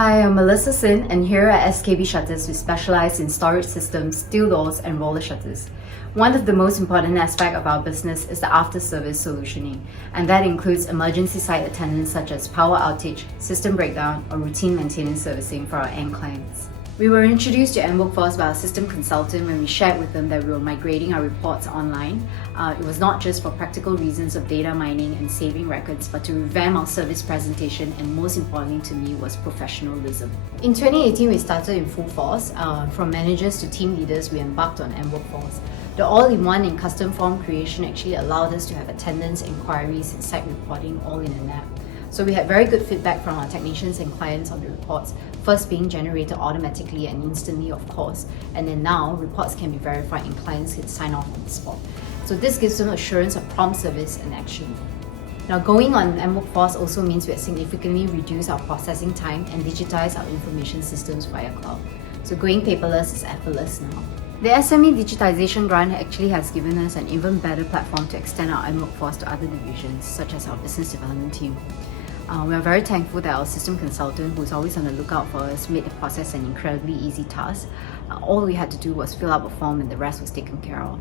Hi, I'm Melissa Sin, and here at SKB Shutters, we specialize in storage systems, steel doors, and roller shutters. One of the most important aspects of our business is the after-service solutioning, and that includes emergency site attendance such as power outage, system breakdown, or routine maintenance servicing for our end clients. We were introduced to mWorkforce by our system consultant when we shared with them that we were migrating our reports online. It was not just for practical reasons of data mining and saving records, but to revamp our service presentation, and most importantly to me was professionalism. In 2018, we started in full force. From managers to team leaders, we embarked on mWorkforce. The all-in-one and custom form creation actually allowed us to have attendance, inquiries, and site reporting all in an app. So we had very good feedback from our technicians and clients on the reports, first being generated automatically and instantly, of course, and then now reports can be verified and clients can sign off on the spot. So this gives them assurance of prompt service and action. Now, going on mWorkforce also means we have significantly reduced our processing time and digitized our information systems via cloud. So going paperless is effortless now. The SME digitalisation grant actually has given us an even better platform to extend our mWorkforce to other divisions, such as our business development team. We are very thankful that our system consultant, who is always on the lookout for us, made the process an incredibly easy task. All we had to do was fill out a form and the rest was taken care of.